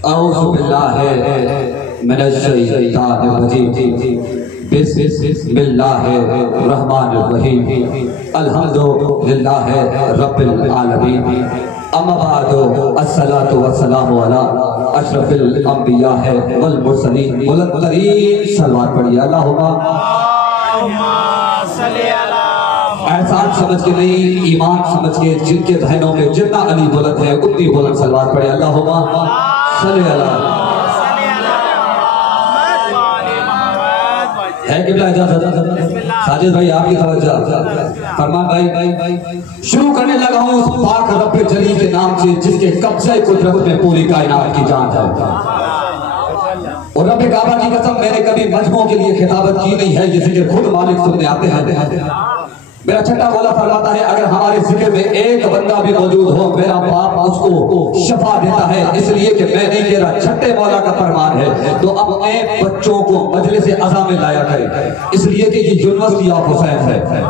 اعوذ باللہ من الشیطان الرجیم بسم اللہ الرحمن الرحیم الحمدللہ رب العالمین اما بعد الصلاۃ والسلام علی اشرف الانبیاء والمرسلین بلند ترین صلوات پڑھیے اللہم صلی علی احسان سمجھ کے نہیں ایمان سمجھ کے جن کے ذہنوں میں جتنا علی بلند ہے اتنی بلند صلوات پڑھیے اللہم صلی علی ہے قبلہ اجازت ساجد بھائی آپ کی توجہ فرمان بھائی شروع کرنے لگا ہوں اس پاک رب جلیل کے نام سے جس کے قبضہ قدرت میں پوری کائنات کی جان ہے اور رب کعبہ کی قسم میں نے کبھی مجموعوں کے لیے خطابت کی نہیں ہے یہ ذکر خود مالک سننے آتے ہیں میرا چھٹا مولا فرماتا ہے اگر ہمارے ذکر میں ایک بندہ بھی موجود ہو میرا باپ اس کو شفا دیتا ہے اس لیے کہ میں نہیں کہہ رہا چھٹے مولا کا فرمان ہے تو اپنے بچوں کو مجلس اعضاء میں لایا کرے اس لیے کہ یہ یونیورسٹی آف حسین ہے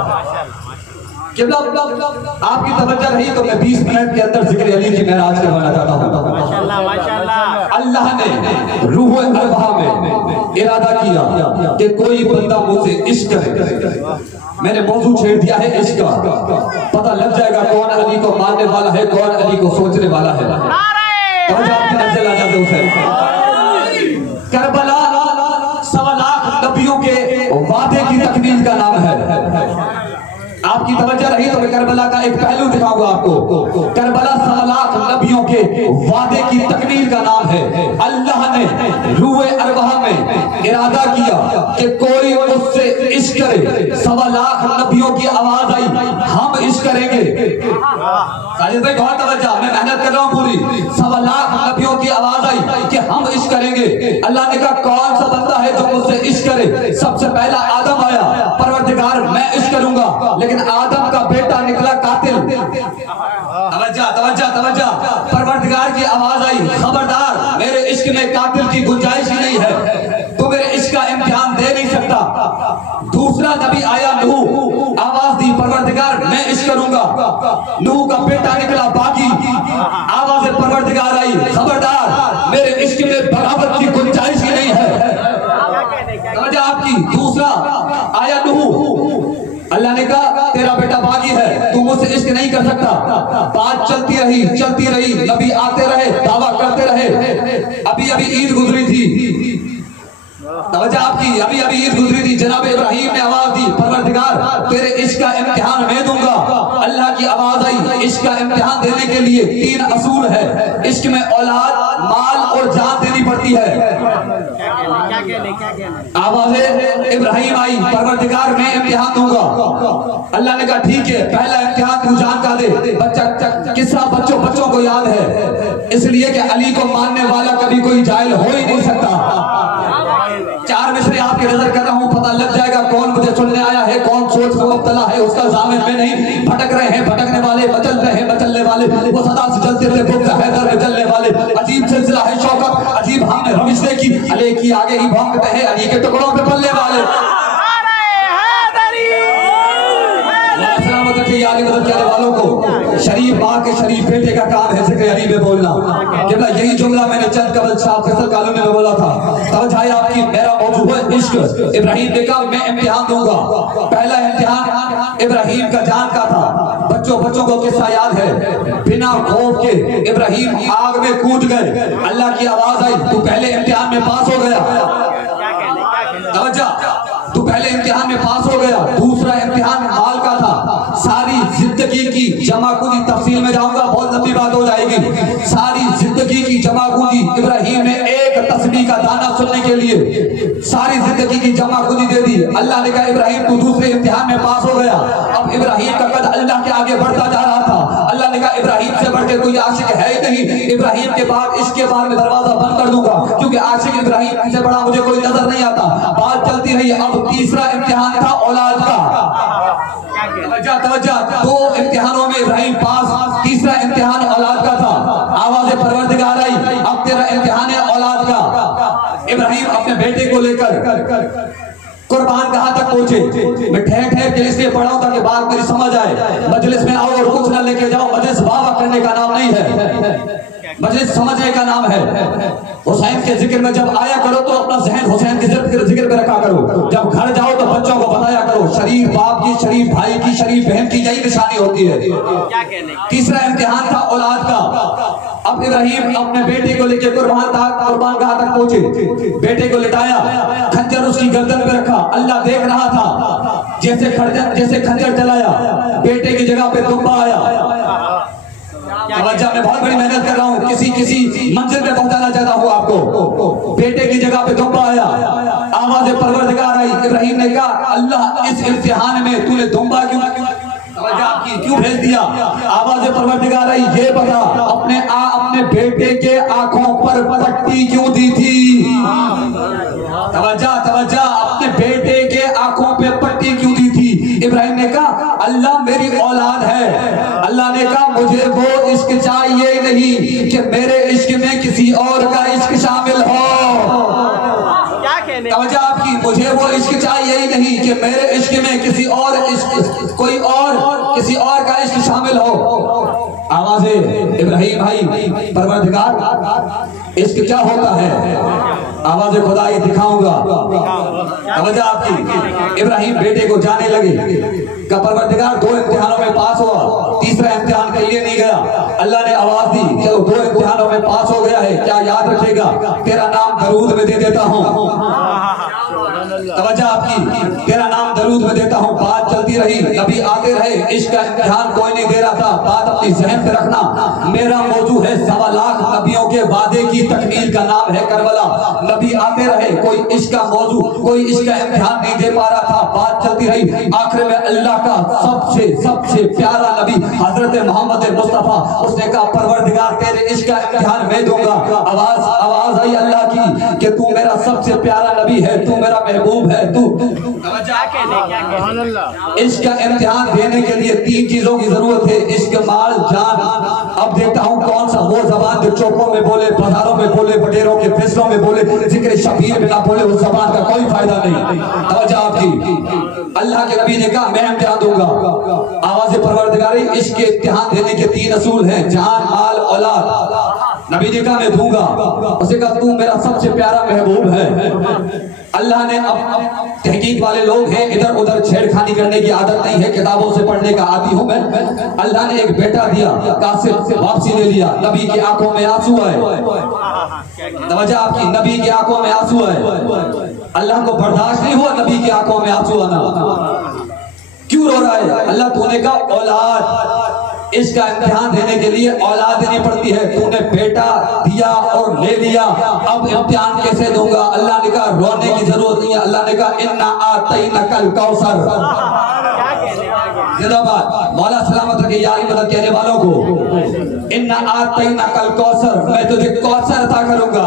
آپ کی توجہ رہی تو میں 20 منٹ کے اندر ذکر علی کی معراج کروانا چاہتا ہوں اللہ نے روح ارواح میں ارادہ کیا کہ کوئی بندہ مجھ سے عشق کرے میں نے موضوع چھیڑ دیا ہے عشق کا پتہ لگ جائے گا کون علی کو ماننے والا ہے کون علی کو سوچنے والا ہے توجہ آپ کی نظر آ جاتے حسین کربلا 1.25 لاکھ نبیوں کے وعدے کی تکمیل کا نام ہے آپ کی توجہ رہی تو میں کربلا کا ایک پہلو دکھاؤں گا آپ کو کربلا 1.25 لاکھ نبیوں کے وعدے کی تکمیل کا نام ہے اللہ نے روح ارواح میں ارادہ کیا کہ کوئی اس سے عشق کرے 1.25 لاکھ نبیوں کی آواز آئی ہم عشق کریں گے ساجد بھائی بہت توجہ میں محنت کر رہا ہوں پوری 1.25 لاکھ نبیوں کی آواز آئی کہ ہم عشق کریں گے اللہ نے کہا کون سا بندہ ہے جو مجھ سے عشق کرے سب سے پہلا آدم آیا پروردگار میں عشق کروں گا لیکن آدم کا بیٹا نکلا قاتل توجہ پروردگار کی آواز آئی خبردار میرے عشق میں قاتل کی گنجائش ہی نہیں ہے تو میرے عشق کا امتحان دے نہیں سکتا دوسرا نبی آیا نوح آواز دی پروردگار میں عشق کروں گا نوح کا بیٹا نکلا باقی آواز پروردگار آئی خبردار میرے عشق میں بغاوت کی گنجائش ہی نہیں ہے توجہ آپ کی دوسرا آیا نوح اللہ نے کہا تیرا بیٹا باغی ہے تو مجھ سے عشق نہیں کر سکتا بات چلتی رہی نبی آتے رہے دعویٰ کرتے رہے ابھی عید گزری تھی توجہ آپ کی ابھی عید گزری تھی جناب ابراہیم نے آواز دی پروردگار تیرے عشق کا امتحان میں دوں گا اللہ کی آواز آئی عشق کا امتحان دینے کے لیے 3 اصول ہے عشق میں اولاد مال اور جان دینی پڑتی ہے آواز ابراہیم آئی پروردگار میں امتحان دوں گا اللہ نے کہا ٹھیک ہے پہلا امتحان تو جان کا دے بچہ قصہ بچوں کو یاد ہے اس لیے کہ علی کو ماننے والا کبھی کوئی جاہل ہو ہی نہیں سکتا 4 مصرے آپ کی نظر کر رہا ہوں پتہ لگ جائے گا کون مجھے سننے آیا ہے کون سوچ میں مبتلا ہے اس کا ضامن میں نہیں بھٹک رہے ہیں بھٹکنے والے بچل رہے ہیں بچلنے والے وہ صدا سے چلتے رہے بھوک حیدر میں چلنے والے عجیب سلسلہ ہے شوکت عجیب ہم نے روش دیکھی علی کی آگے ہی بھونکتے ہیں علی کے ٹکڑوں پہ پلنے والے علی مدد کہنے والوں کو شریف ماں کے شریف بیٹے کا کام ہے ذکر علی میں بولنا جب یہی جملہ میں نے چند قبل شاہ فیصل کالونی میں بولا تھا توجہ ہے آپ کی میرا موضوع ہے عشق ابراہیم نے کہا میں امتحان دوں گا پہلا امتحان ابراہیم کا جان کا تھا بچوں کو قصہ یاد ہے بنا خوف کے ابراہیم آگ میں کود گئے اللہ کی آواز آئی تو پہلے امتحان میں پاس ہو گیا توجہ تو پہلے امتحان میں پاس ہو گیا دوسرا امتحان مال کا تھا ساری زندگی کی جمع کنی تفصیل میں جاؤں گا بہت لمبی بات ہو جائے گی ساری زندگی کی جمع کنی ابراہیم نے ایک تسبیح کا دانہ سننے کے لیے ساری زندگی کی جمع کنی دے دی اللہ نے کہا ابراہیم تو دوسرے امتحان میں پاس ہو گیا اب ابراہیم کا قد اللہ کے آگے بڑھتا جا رہا تھا اللہ نے کہا ابراہیم سے بڑھ کے کوئی عاشق ہے ہی نہیں ابراہیم کے بعد اس کے بعد میں دروازہ بند کر دوں گا کیونکہ عاشق ابراہیم سے بڑا مجھے کوئی نظر نہیں آتا بات چلتی رہی اب تیسرا امتحان تھا اولاد کا توجہ 2 امتحانوں میں ابراہیم پاس تیسرا امتحان اولاد کا تھا آواز پروردگار آئی اب تیرا امتحان ہے اولاد کا ابراہیم اپنے بیٹے کو لے کر قربان کہاں تک پہنچے میں ٹھہر کے اس لیے پڑھا ہوں تاکہ بات میری سمجھ آئے مجلس میں آؤ اور کچھ نہ لے کے جاؤ مجلس بابا کرنے کا نام نہیں ہے مجلس سمجھنے کا نام ہے. حسین کے ذکر میں جب آیا کرو تو اپنا ذہن حسین کے ذکر پہ رکھا کرو. جب گھر جاؤ تو بچوں کو بتایا کرو شریف باپ کی، شریف بھائی کی، شریف بہن کی یہی نشانی ہوتی ہے. تیسرا امتحان تھا اولاد کا. اب ابراہیم اپنے بیٹے کو لے کے قربان گاہ تک پہنچے. بیٹے کو لٹایا، خنجر اس کی گردن پہ رکھا. اللہ دیکھ رہا تھا. جیسے خنجر چلایا، بیٹے کی جگہ پہ دمبا آیا. توجہ، میں بہت بڑی محنت کر رہا ہوں، کسی منزل پہ پہنچانا چاہتا ہوں آپ کو. بیٹے کی جگہ پہ دمبا آیا، آواز پروردگار آئی. ابراہیم نے کہا اللہ اس امتحان میں تو نے دمبا کیوں بھیج دیا؟ آواز پروردگار آئی، یہ بتا اپنے بیٹے کے آنکھوں پر پٹی کیوں دی تھی؟ توجہ، اپنے بیٹے کے آنکھوں پہ پٹی کیوں دی تھی؟ ابراہیم نے کہا اللہ میری اولاد ہے. اللہ نے کہا مجھے وہ عشق چاہیے نہیں کہ میرے عشق میں کسی اور کا عشق شامل ہو. توجہ آپ کی، مجھے وہ عشق چاہیے ہی نہیں کہ میرے عشق میں کسی اور کا عشق شامل ہو. آواز ابراہیم بھائی، پروردگار عشق کیا ہوتا ہے؟ آواز خدائی دکھاؤں گا. توجہ آپ کی، ابراہیم بیٹے کو جانے لگے. کہ پروردگار 2 امتحانوں میں پاس ہوا، تیسرا امتحان کے لیے نہیں گیا. اللہ نے آواز دی چلو 2 امتحانوں میں پاس ہو گیا ہے، کیا یاد رکھے گا؟ تیرا نام درود میں دے دیتا ہوں. توجہ آپ کی، تیرا نام درود میں دیتا ہوں. بات چلتی رہی، نبی آتے رہے. عشق کا امتحان کوئی نہیں دے رہا تھا. بات اپنی ذہن پہ رکھنا. میرا موضوع ہے 1.25 لاکھ نبیوں کے وعدے کی تکمیل کا نام ہے کربلا. نبی آتے رہے، کوئی عشق کا موضوع، کوئی عشق کا امتحان نہیں دے پا رہا تھا. بات چلتی رہی، آخر میں اللہ کا سب سے پیارا نبی حضرت محمد مصطفیٰ، اس نے کہا پروردگار تیرے عشق کا امتحان میں دوں گا. آواز آئی اللہ کی کہ تو میرا سب سے پیارا نبی ہے، تو میرا محبوب ہے. عشق کا امتحان دینے کے لیے 3 چیزوں کی ضرورت ہے، عشق، مال، جان. اب دیکھتا ہوں کون سا وہ زبان جو چوکوں میں بولے، بازاروں میں بولے، بٹیروں کے فیصلوں میں بولے، ذکر شبیر میں نہ بولے، اس زبان کا کوئی فائدہ نہیں. توجہ آپ کی، اللہ کے نبی نے کہا میں امتحان دوں گا. آواز پروردگاری، عشق کے امتحان دینے کے 3 اصول ہیں، جان، مال، اولاد. نبی نے کہا میں دوں گا. اس نے کہا تو میرا سب سے پیارا محبوب ہے. اللہ نے اب تحقیق والے لوگ ہیں، ادھر ادھر چھیڑ خانی کرنے کی عادت نہیں ہے، کتابوں سے پڑھنے کا عادی ہوں میں. اللہ نے ایک بیٹا دیا، قاسم سے واپسی لے لیا. نبی کی آنکھوں میں آنسو آئے. توجہ آپ کی، نبی کی آنکھوں میں آنسو آئے. اللہ کو برداشت نہیں ہوا نبی کی آنکھوں میں آنسو آنا. کیوں رو رہا ہے؟ اللہ تو نے کہا اولاد، اس کا امتحان دینے کے لیے اولاد دینی پڑتی ہے. تو نے بیٹا دیا اور لے لیا، اب امتحان کیسے دوں گا؟ اللہ نے کہا رونے کی ضرورت نہیں ہے. اللہ نے کہا اِنَّا آتَيْنَكَ الْكَوْثَرَ. زندہ باد، مولا سلامت رکھے یاری مدد کہنے والوں کو. اِنَّا آتَيْنَكَ الْكَوْثَرَ، میں تجھے کوثر عطا کروں گا.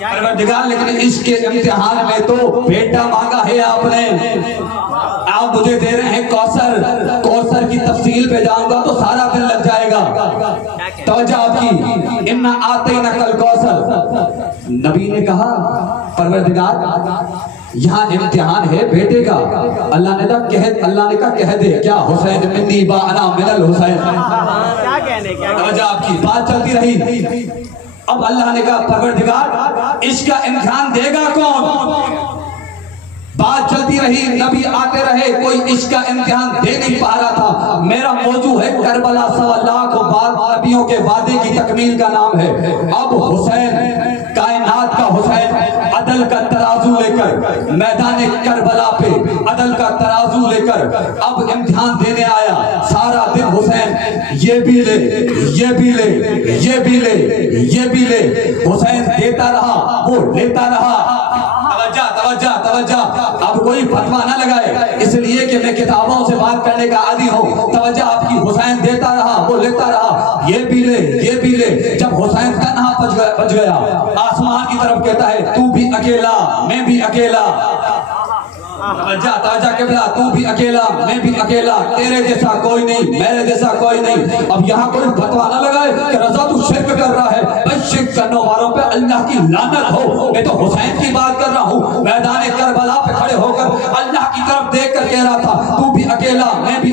پروردگار لیکن اس کے امتحان میں تو بیٹا مانگا ہے آپ نے، آپ مجھے دے رہے ہیں کوثر. کوثر کی تفصیل پہ جاؤں گا تو سارا دن لگ جائے گا. توجہ آپ کی، اِنَّا آتَيْنَكَ الْكَوْثَرَ. نبی نے کہا پروردگار یہاں امتحان ہے بیٹے کا. اللہ نے کہا کہہ دے کیا حسین منی با انا من الحسین. توجہ آپ کی، بات چلتی رہی. اب اللہ نے کہا پروردگار اس کا امتحان دے گا کون؟ بات چلتی رہی، نبی آتے رہے، کوئی اس کا امتحان دے نہیں پا رہا تھا. میرا موضوع ہے کربلا 1.25 لاکھ نبیوں کے وعدے کی تکمیل کا نام ہے. اب حسین، کائنات کا حسین، عدل کا ترازو لے کر میدان کربلا پہ عدل کا ترازو لے کر اب امتحان دینے آیا. سارا دن حسین یہ بھی لے، یہ بھی لے، یہ بھی لے، یہ بھی لے. حسین دیتا رہا، وہ لیتا رہا. توجہ، اب کوئی فتویٰ نہ لگائے، اس لیے کہ میں کتابوں سے بات کرنے کا عادی ہوں. توجہ آپ کی، حسین دیتا رہا، وہ لیتا رہا، یہ بھی لے، یہ بھی لے. جب حسین تنہا بچ گیا، آسمان کی طرف کہتا ہے تو بھی اکیلا، میں بھی اکیلا. توجہ قبلہ، تو بھی اکیلا، میں بھی اکیلا، تیرے جیسا کوئی نہیں، میرے جیسا کوئی نہیں. اب یہاں کوئی فتویٰ نہ لگائے کہ رضا تو شرک کر رہا ہے. بھائی شرک کرنے والوں پہ اللہ کی لعنت ہو. میں تو حسین کی بات کر رہا ہوں. میدان کربلا پہ کھڑے ہو کر اللہ کی طرف دیکھ کر کہہ رہا تھا تو بھی اکیلا، میں بھی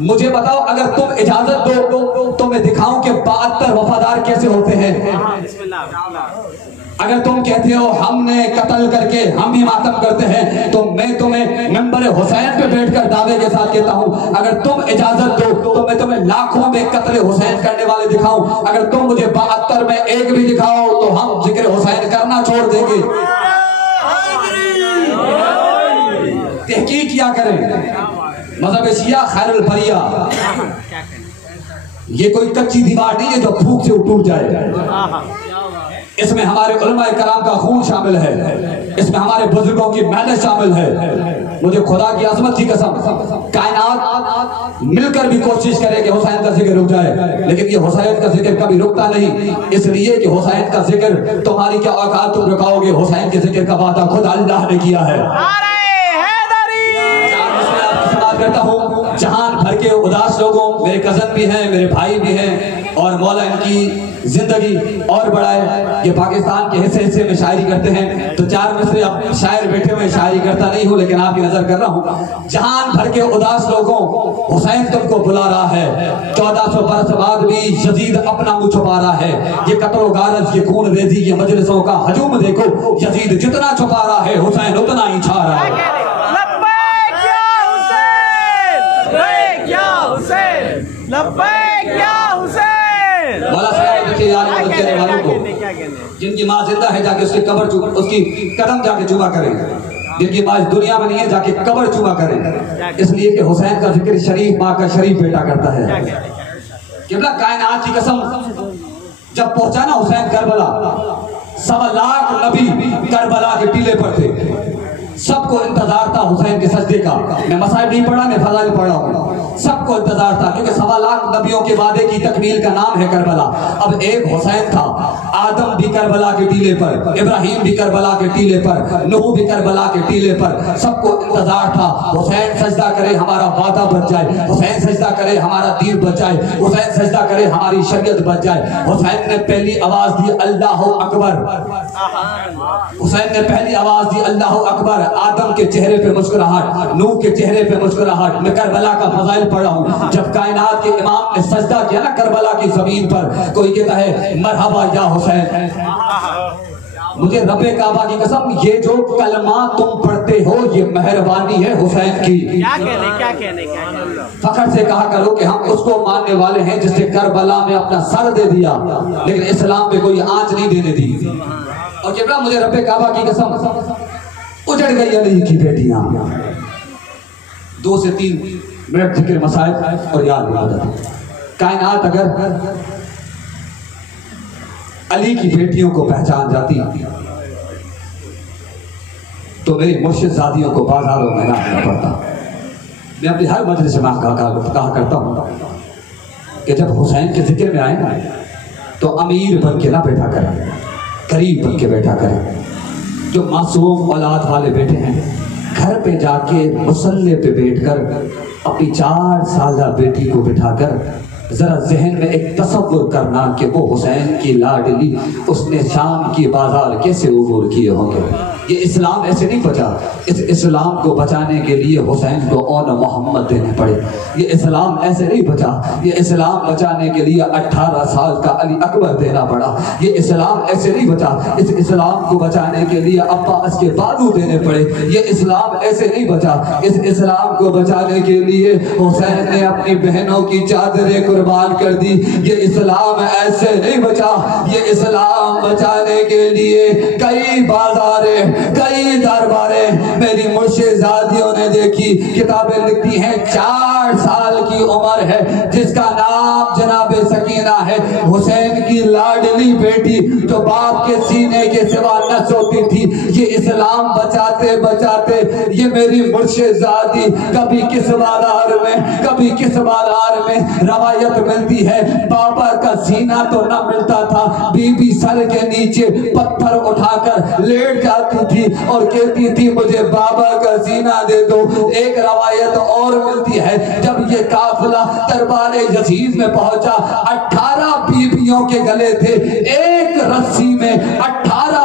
مجھے بتاؤ اگر تم اجازت دو تو میں دکھاؤں کہ 72 وفادار کیسے ہوتے ہیں. اگر تم کہتے ہو ہم نے قتل کر کے ہم بھی ماتم کرتے ہیں تو میں تمہیں منبر حسین پہ بیٹھ کر دعوے کے ساتھ کہتا ہوں اگر تم اجازت دو تو میں تمہیں لاکھوں میں قتل حسین کرنے والے دکھاؤں. اگر تم مجھے 72 میں ایک بھی دکھاؤ تو ہم ذکر حسین کرنا چھوڑ دیں گے. تحقیق کیا کریں. مذہب شیعہ خیر البریہ یہ کوئی کچی دیوار نہیں ہے جو پھونک سے ٹوٹ جائے. اس میں ہمارے علماء کرام کا خون شامل ہے, اس میں ہمارے بزرگوں کی محنت شامل ہے. مجھے خدا کی عظمت کی قسم کائنات مل کر بھی کوشش کرے کہ حسین کا ذکر رک جائے, لیکن یہ حسین کا ذکر کبھی رکتا نہیں, اس لیے کہ حسین کا ذکر تمہاری کیا اوقات تم رکاؤ گے. حسین کے ذکر کا وعدہ خود اللہ نے کیا ہے. کرتا ہوں جہان بھر کے اداس لوگوں, میرے کزن بھی ہیں, میرے بھائی بھی ہیں, اور مولا ان کی زندگی اور بڑھائے. یہ پاکستان کے حصے حصے میں شاعری کرتے ہیں تو 4 مصرے اب شاعر بیٹھے ہوئے شاعری کرتا نہیں ہوں, لیکن آپ کی نظر کر رہا ہوں. جہان بھر کے اداس لوگوں حسین تم کو بلا رہا ہے. 1400 برس بعد بھی یزید اپنا منہ چھپا رہا ہے. یہ قتل و غارت, یہ خون ریزی, یہ مجلسوں کا ہجوم دیکھو, یزید جتنا چھپا رہا ہے حسین اتنا ہی چھا رہا ہے. مولا صاحب دیکھیں یار مدد کرنے والوں کو, جن کی ماں زندہ ہے جا کے اس کی قبر اس کی قدم جا کے چوما کریں, جن کی ماں اس دنیا میں نہیں ہے جا کے قبر چوما کریں, اس لیے کہ حسین کا ذکر شریف ماں کا شریف بیٹا کرتا ہے. قبلہ کائنات کی قسم جب پہنچا نا حسین کربلا, 1.25 لاکھ نبی کربلا کے ٹیلے پر تھے, سب کو انتظار تھا حسین کے سجدے کا. میں مصائب نہیں پڑھا, میں فضائل پڑھا ہوں. سب کو انتظار تھا کیونکہ 1.25 لاکھ نبیوں کے وعدے کی تکمیل کا نام ہے کربلا. اب ایک حسین تھا, آدم بھی کربلا کے ٹیلے پر, ابراہیم بھی کربلا کے ٹیلے پر, نوح بھی کربلا کے ٹیلے پر. سب کو انتظار تھا حسین سجدہ کرے ہمارا وعدہ بچ جائے, حسین سجدہ کرے ہمارا دین بچ جائے, حسین سجدہ کرے ہماری شریعت بچ جائے. حسین نے پہلی آواز دی اللہ اکبر, حسین نے پہلی آواز دی اللہ اکبر. آدم کے چہرے پہ مسکراہٹ, نوح کے چہرے پہ مسکراہٹ. میں کربلا کا فضائل پڑھا ہوں. جب کائنات کے امام نے سجدہ کیا نا کربلا کی زمین پر, کوئی کہتا ہے مرحبا یا حسین. مجھے رب کعبہ کی قسم یہ جو کلمہ تم پڑھتے ہو یہ مہربانی ہے حسین کی. کیا کہنے فخر سے کہا کرو کہ ہم اس کو ماننے والے ہیں جس نے کربلا میں اپنا سر دے دیا لیکن اسلام پہ کوئی آنچ نہیں دینے دی. اور جبرا مجھے رب کعبہ کی قسم اجڑ گئی علی کی بیٹیاں. 2 سے 3 منٹ ذکر مسائل اور یاد عبادت. کائنات اگر علی کی بیٹیوں کو پہچان جاتی تو میری مرشد زادیوں کو بازاروں میں نہ آنا پڑتا. میں اپنی ہر مجلس میں کہا کرتا ہوں کہ جب حسین کے ذکر میں آئے نا تو امیر بن کے نہ بیٹھا کریں, قریب بن کے بیٹھا کریں. جو معصوم اولاد والے بیٹے ہیں گھر پہ جا کے مصلے پہ بیٹھ کر اپنی 4 سالہ بیٹی کو بٹھا کر ذرا ذہن میں ایک تصور کرنا کہ وہ حسین کی لاڈلی اس نے شام کی بازار کیسے عبور کیے ہوں گے. یہ اسلام ایسے نہیں بچا. اس اسلام کو بچانے کے لیے حسین کو اون محمد دینے پڑے. یہ اسلام ایسے نہیں بچا. یہ اسلام بچانے کے لیے 18 سال کا علی اکبر دینا پڑا. یہ اسلام ایسے نہیں بچا. اس اسلام کو بچانے کے لیے عباس کے بازو دینے پڑے. یہ اسلام ایسے نہیں بچا. اس اسلام کو بچانے کے لیے حسین نے اپنی بہنوں کی چادریں قربان کر دی. یہ اسلام ایسے نہیں بچا. یہ اسلام بچانے کے لیے کئی بازاریں کئی درباریں میری مرشد زادیوں نے دیکھی. کتابیں لکھتی ہیں 4 سال کی عمر ہے جس کا نام جناب سکینہ ہے, حسین کی لاڈلی بیٹی جو باپ کے سینے کے سوا نہ سوتی تھی. یہ اسلام بچاتے بچاتے یہ میری مرشد زادی کبھی کس بازار میں کبھی کس بازار میں. روایت ملتی ہے بابا کا سینہ تو نہ ملتا تھا, بی بی سر کے نیچے پتھر اٹھا کر لیٹ جاتی تھی اور کہتی تھی مجھے بابا کا سینہ دے دو. ایک روایت اور ملتی ہے جب یہ قافلہ دربار یزید میں پہنچا 18 بیبیوں کے گلے تھے, ایک رسی میں 18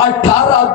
18